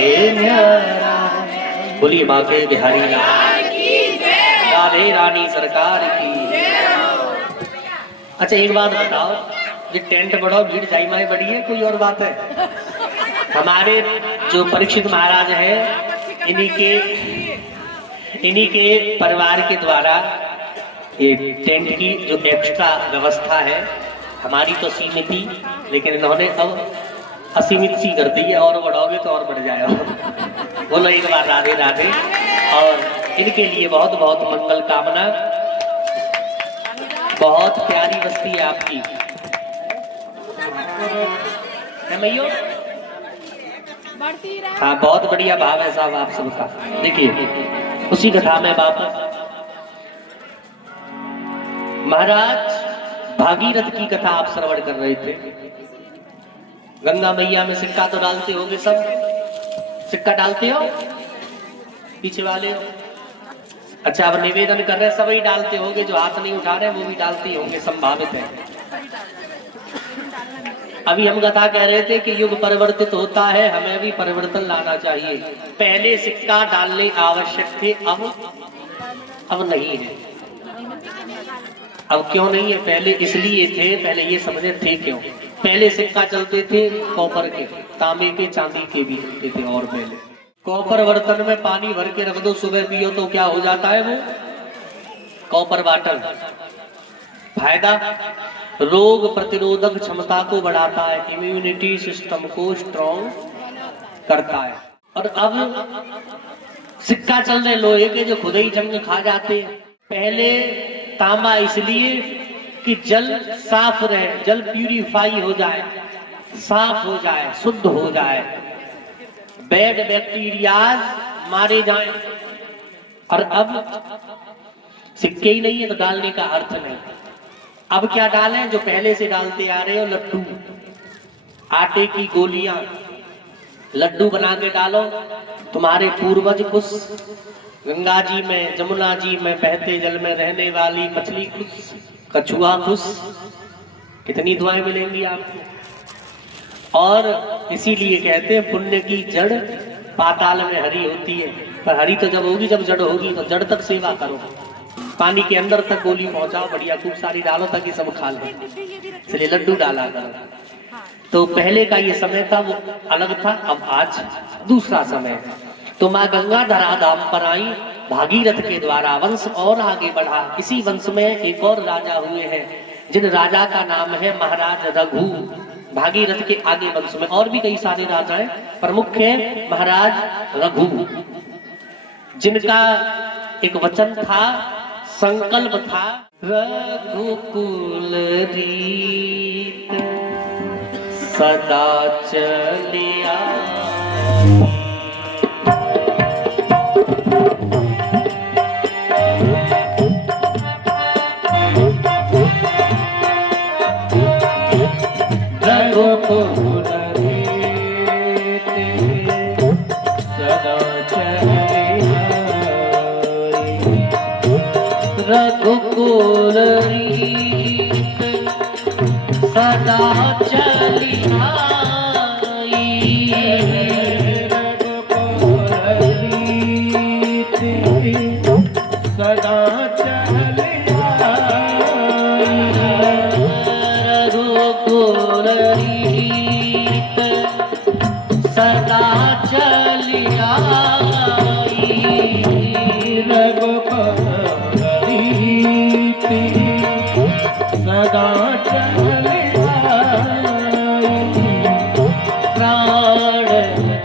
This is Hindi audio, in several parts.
बड़े न्यारा। बोलिए बाके बिहारी लाल की जय, राधे रानी सरकार की। अच्छा एक बात बताओ, ये टेंट बढ़ाओ भीड़ जाई माए बड़ी है, कोई और बात है? हमारे जो परीक्षित महाराज है, इन्हीं के परिवार के द्वारा ये टेंट की जो एक्स्ट्रा व्यवस्था है, हमारी तो सीमित थी, लेकिन इन्होंने अब असीमित सी कर दी है, और बढ़ाओगे तो और बढ़ जाएगा। बोलो एक बार राधे राधे। और इनके लिए बहुत बहुत मंगल कामना। बहुत प्यारी बस्ती है आपकी, हाँ बहुत बढ़िया भाव है साहब आप सबका। देखिए उसी कथा में वापस महाराज भागीरथ की कथा आप श्रवण कर रहे थे। गंगा मैया में सिक्का तो डालते होगे सब, सिक्का डालते हो पीछे वाले हो? अच्छा अब निवेदन कर रहे सभी डालते होंगे, जो हाथ नहीं उठा रहे वो भी डालते होंगे, संभावित है। अभी हम कथा कह रहे थे कि युग परिवर्तित होता है, हमें भी परिवर्तन लाना चाहिए। पहले सिक्का डालने आवश्यक थे, अब नहीं है। अब क्यों नहीं है? पहले इसलिए थे, पहले ये समझे थे क्यों। पहले सिक्का चलते थे कॉपर के, तांबे के, चांदी के भी चलते थे। और पहले कॉपर बर्तन में पानी भर के रख दो, सुबह पियो तो क्या हो जाता है वो कॉपर वाटर। फायदा रोग प्रतिरोधक क्षमता को बढ़ाता है, इम्यूनिटी सिस्टम को स्ट्रॉन्ग करता है। और अब सिक्का चल रहे लोहे के, जो खुद ही जंग खा जाते हैं। पहले तांबा इसलिए कि जल साफ रहे, जल प्यूरिफाई हो जाए, साफ हो जाए, शुद्ध हो जाए, बैड बैक्टीरियाज मारे जाएं। और अब सिक्के ही नहीं है तो डालने का अर्थ नहीं। अब क्या डालें? जो पहले से डालते आ रहे हो, लड्डू, आटे की गोलियां, लड्डू बना के डालो। तुम्हारे पूर्वज खुश, गंगा जी में, जमुना जी में बहते जल में रहने वाली मछली खुश, कछुआ खुश, कितनी दुआएं मिलेंगी आपको। और इसीलिए कहते हैं पुण्य की जड़ पाताल में हरी होती है। पर हरी तो जब होगी जब जड़ होगी, तो जड़ तक सेवा करो, पानी के अंदर तक गोली पहुंचाओ, बढ़िया खूब सारी डालो ताकि सब खा ले। इसलिए लड्डू डाला करो। तो पहले का ये समय था वो अलग था, अब आज दूसरा समय है। तो माँ गंगा धरा धाम पर आई, भागीरथ के द्वारा वंश और आगे बढ़ा। इसी वंश में एक और राजा हुए हैं, जिन राजा का नाम है महाराज रघु। भागीरथ के आगे वंश में और भी कई सारे राजा हैं, प्रमुख है महाराज रघु, जिनका एक वचन था, संकल्प था, रघुकुल रीत सदा चलिया। रघुकुल रीत सदा चलिया, रघुकुल रीत सदा चलिया, रघुकुल रीत सदा चलिया, रघुकुल रीत सदा चलिया, रघुकुल सदा चलिया, प्राण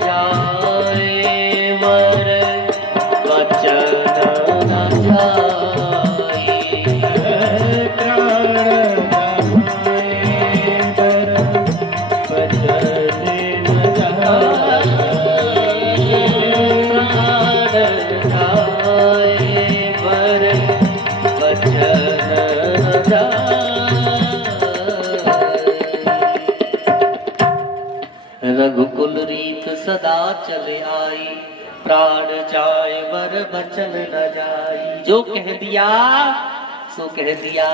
जाए वर वचन न जाए, प्राण जाए वर वचन न जाए, प्राण जाए वर वचन न जाए। रघुकुल रीत सदा चले आई, प्राण जाए वर वचन न जाई। जो कह दिया सो कह दिया।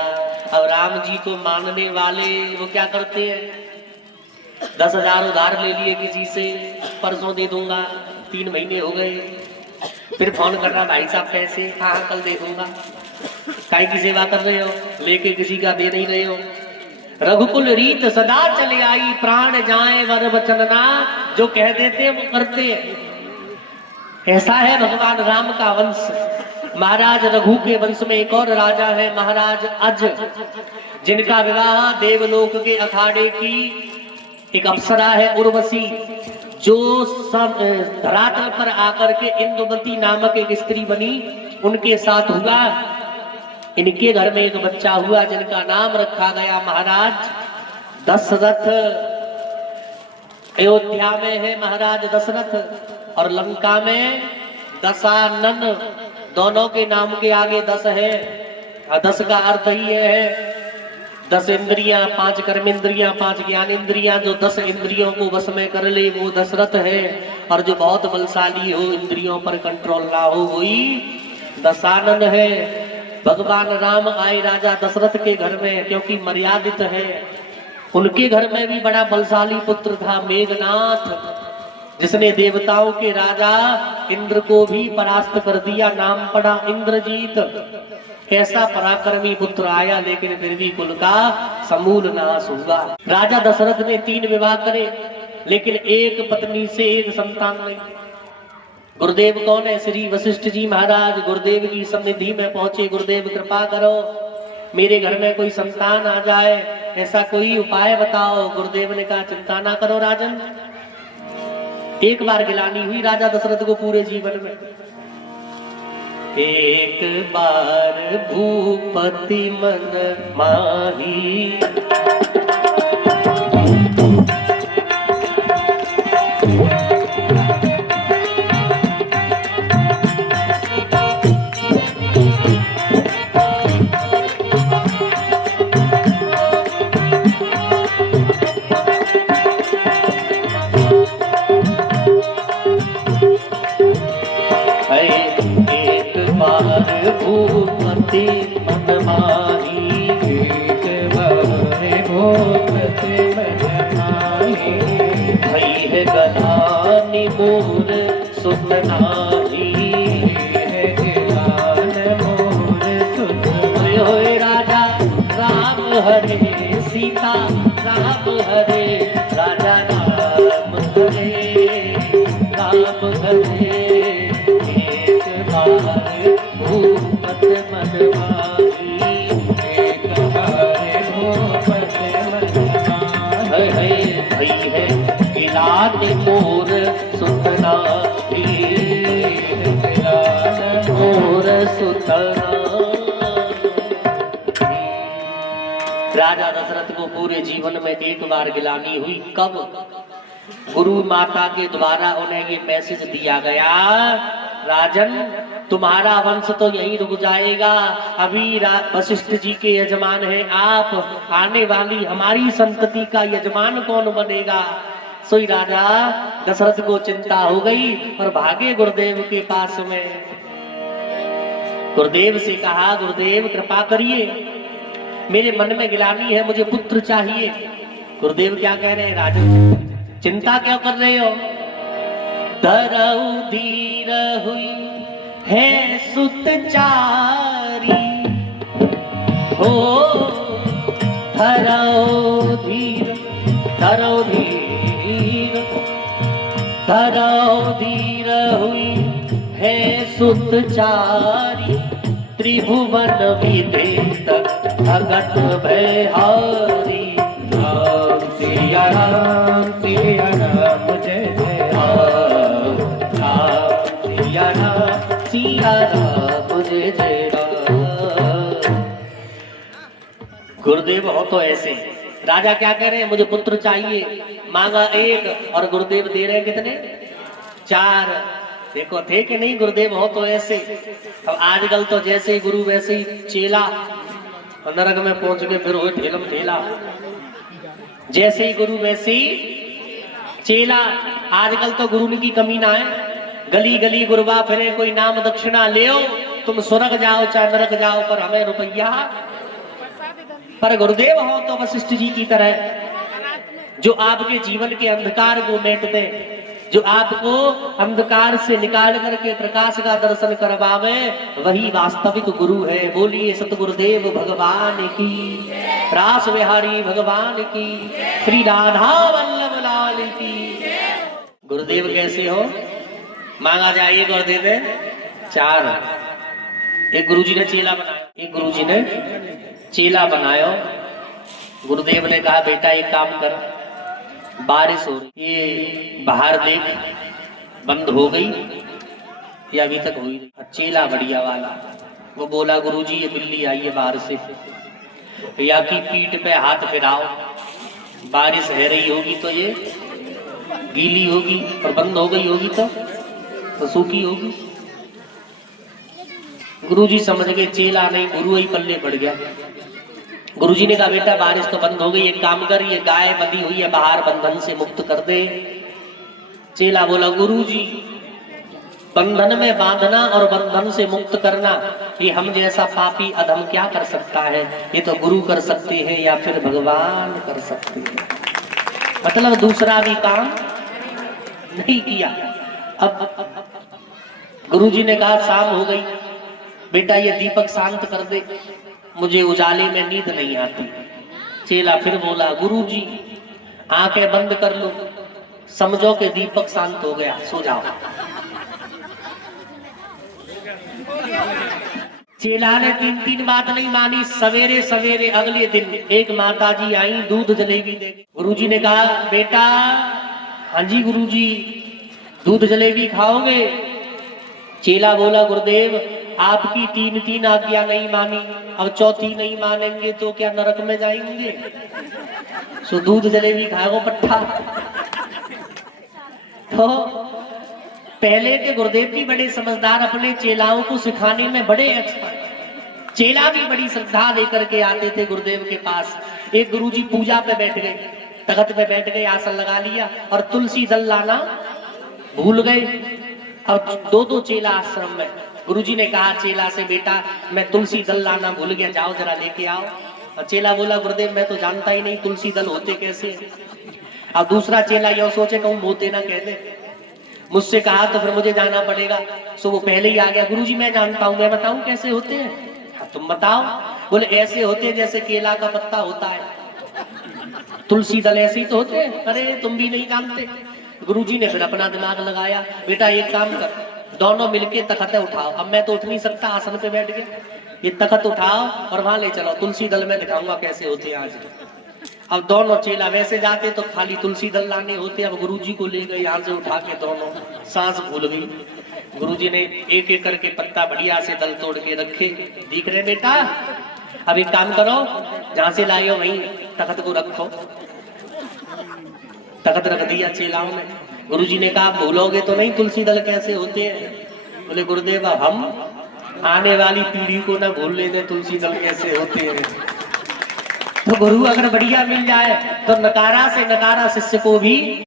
अब राम जी को मानने वाले वो क्या करते हैं? 10,000 उधार ले लिए किसी से, परसों दे दूंगा, 3 महीने हो गए, फिर फोन कर रहा भाई साहब पैसे, हाँ कल दे दूंगा। काय की सेवा कर रहे हो, लेके किसी का दे नहीं रहे हो। रघुकुल रीत सदा चले आई, प्राण जाए वर वचन ना, जो कह देते वो करते हैं। ऐसा है भगवान राम का वंश। महाराज रघु के वंश में एक और राजा है, महाराज अज, जिनका विवाह देवलोक के अखाड़े की एक अप्सरा है उर्वशी, जो सब धरातल पर आकर के इंदुमती नामक एक स्त्री बनी, उनके साथ हुआ। इनके घर में एक बच्चा हुआ जिनका नाम रखा गया महाराज दशरथ। अयोध्या में है महाराज दशरथ और लंका में दशानन, दोनों के नाम के आगे 10 है। 10 का अर्थ ही है 10 इंद्रियां, 5 कर्मेंद्रियां, 5 ज्ञानेंद्रियां। जो 10 इंद्रियों को वश में कर ले वो दशरथ है, और जो बहुत बलशाली हो, इंद्रियों पर कंट्रोल ना हो, वही दशानन है। भगवान राम आए राजा दशरथ के घर में, क्योंकि मर्यादित है। उनके घर में भी बड़ा बलशाली पुत्र था मेघनाथ, जिसने देवताओं के राजा इंद्र को भी परास्त कर दिया, नाम पड़ा इंद्रजीत। कैसा पराक्रमी पुत्र आया, लेकिन फिर भी कुल का समूल नाश हुआ। राजा दशरथ ने 3 विवाह करे, लेकिन एक पत्नी से एक संतान नहीं। गुरुदेव कौन है? श्री वशिष्ठ जी महाराज गुरुदेव की सन्निधि में पहुंचे। गुरुदेव कृपा करो, मेरे घर में कोई संतान आ जाए, ऐसा कोई उपाय बताओ। गुरुदेव ने कहा चिंता ना करो राजन। एक बार गिलानी हुई राजा दशरथ को पूरे जीवन में। एक बार भूपति मन माही, भूपति मन माही, एक बार भूपति मन माही। भई है गलानी मोर सुत नाही, है गलान मोर सुत। होए राजा राम हरे सीता राम हरे, राजा राम हरे राम हरे। एक बार भूपत मन माही, एक बार भूपत मन माही। भई है गिलान मोर सुतना, गिलान मोर सुतना। राजा दशरथ को पूरे जीवन में एक बार गिलानी हुई। कब? गुरु माता के द्वारा उन्हें ये मैसेज दिया गया, राजन तुम्हारा वंश तो यहीं रुक जाएगा। अभी वशिष्ठ जी के यजमान हैं आप, आने वाली हमारी संतति का यजमान कौन बनेगा? सोई राजा दशरथ को चिंता हो गई और भागे गुरुदेव के पास में। गुरुदेव से कहा, गुरुदेव कृपा करिए, मेरे मन में गिलानी है, मुझे पुत्र चाहिए। गुरुदेव क्या कह रहे हैं? राजन चिंता क्यों कर रहे हो? धरऊ धीर हुई है सुत चारी, हो धरऊ धीर, धरऊ धीर, धरऊ धीर हुई है सुत चारी। त्रिभुवन विदित भगत भयहारी, राम सिया राम सिया राम जय जय राम, राम सिया राम सिया राम जय जय राम। गुरुदेव हो तो ऐसे। राजा क्या कह रहे हैं? मुझे पुत्र चाहिए। मांगा 1 और गुरुदेव दे रहे हैं कितने? 4। देखो थे कि नहीं? गुरुदेव हो तो ऐसे। अब आजकल तो जैसे ही गुरु वैसे ही चेला, नरक में पहुंच के फिर हो ठेलम ठेला। जैसे ही गुरु वैसे ही चेला। आजकल तो गुरु की कमी ना है, गली गली गुरबा फिरे, कोई नाम दक्षिणा ले आओ, तुम स्वर्ग जाओ चाहे नरक जाओ, पर हमें रुपया। पर गुरुदेव हो तो वशिष्ठ जी की तरह जो आपके जीवन के अंधकार को मेट दे, जो आपको अंधकार से निकाल करके प्रकाश का दर्शन करवावे, वही वास्तविक गुरु है। बोलिए सतगुरुदेव भगवान की, रास बिहारी भगवान की, श्री राधा वल्लभ लाल की। गुरुदेव कैसे हो? मांगा जाइए और दे दे। 4। एक गुरुजी ने चेला बनाया, एक गुरुजी ने चेला बनाया। गुरुदेव ने कहा बेटा एक काम कर, बारिश हो रही, ये बाहर देख बंद हो गई या अभी तक हुई? चेला बढ़िया वाला वो बोला गुरुजी ये बिल्ली आई है बाहर से, या की पीठ पे हाथ फिराओ, बारिश है रही होगी तो ये गीली होगी और बंद हो गई होगी तो सूखी होगी। गुरुजी समझ गए चेला नहीं गुरु ही पल्ले पड़ गया। गुरुजी ने कहा बेटा बारिश तो बंद हो गई, एक काम कर, ये गाय बंधी हुई है बाहर, बंधन से मुक्त कर दे। चेला बोला गुरुजी बंधन में बांधना और बंधन से मुक्त करना ये हम जैसा पापी अधम क्या कर सकता है? ये तो गुरु कर सकते हैं या फिर भगवान कर सकते हैं। मतलब दूसरा भी काम नहीं किया। अब गुरुजी ने कहा शाम हो गई, बेटा ये दीपक शांत कर दे, मुझे उजाले में नींद नहीं आती। चेला फिर बोला गुरुजी आंखें बंद कर लो, समझो कि दीपक शांत हो गया, सो जाओ। चेला ने 3 बात नहीं मानी। सवेरे सवेरे अगले दिन एक माताजी आई, दूध जलेबी दे। गुरुजी ने कहा बेटा, हाँ जी गुरुजी दूध जलेबी खाओगे? चेला बोला गुरुदेव आपकी 3 आज्ञा नहीं मानी, अब 4थी नहीं मानेंगे तो क्या नरक में जाएंगे? सो दूध जलेबी खाओ पट्ठा। तो पहले के गुरुदेव भी बड़े समझदार, अपने चेलाओं को सिखाने में बड़े एक्सपर्ट। चेला भी बड़ी श्रद्धा लेकर के आते थे गुरुदेव के पास। एक गुरुजी पूजा पे बैठ गए, तख्त पे बैठ गए, आसन लगा लिया और तुलसी दल लाना भूल गए। अब 2 चेला आश्रम में। गुरुजी ने कहा चेला से बेटा मैं तुलसी दल लाना भूल गया, जाओ जरा लेके आओ। और चेला बोला गुरुदेव मैं तो जानता ही नहीं तुलसी दल होते कैसे। अब दूसरा चेला यह सोचे कहूँ मोते ना कह दे, मुझसे कहा तो फिर मुझे जाना पड़ेगा। सो वो पहले ही आ गया, गुरुजी मैं जानता हूँ, मैं बताऊं कैसे होते हैं? हाँ, तुम बताओ। बोले ऐसे होते हैं जैसे केला का पत्ता होता है, तुलसी दल ऐसे ही तो होते हैं। अरे तुम भी नहीं जानते। गुरुजी ने फिर अपना दिमाग लगाया, बेटा एक काम कर, दोनों मिलके तख्त उठाओ। अब मैं तो उठ नहीं सकता, आसन पे बैठ गया, ये तख्त उठाओ और वहां ले चलो, तुलसी दल में दिखाऊंगा कैसे होते हैं आज। अब दोनों चेला वैसे जाते तो खाली तुलसी दल लाने होते, अब गुरुजी को ले गए यहाँ से उठा के, दोनों सांस भूल गई। गुरुजी ने एक एक करके पत्ता बढ़िया से दल तोड़ के रखे। दिख रहे बेटा, अब एक काम करो, जहां से लाए हो वहीं तख्त को रखो। तख्त रख दिया चेलाओं ने। गुरुजी ने कहा भूलोगे तो नहीं तुलसी दल कैसे होते हैं? बोले गुरुदेव हम आने वाली पीढ़ी को ना भूलने दे तुलसी दल कैसे होते हैं। तो गुरु अगर बढ़िया मिल जाए तो नकारा से नकारा शिष्य को भी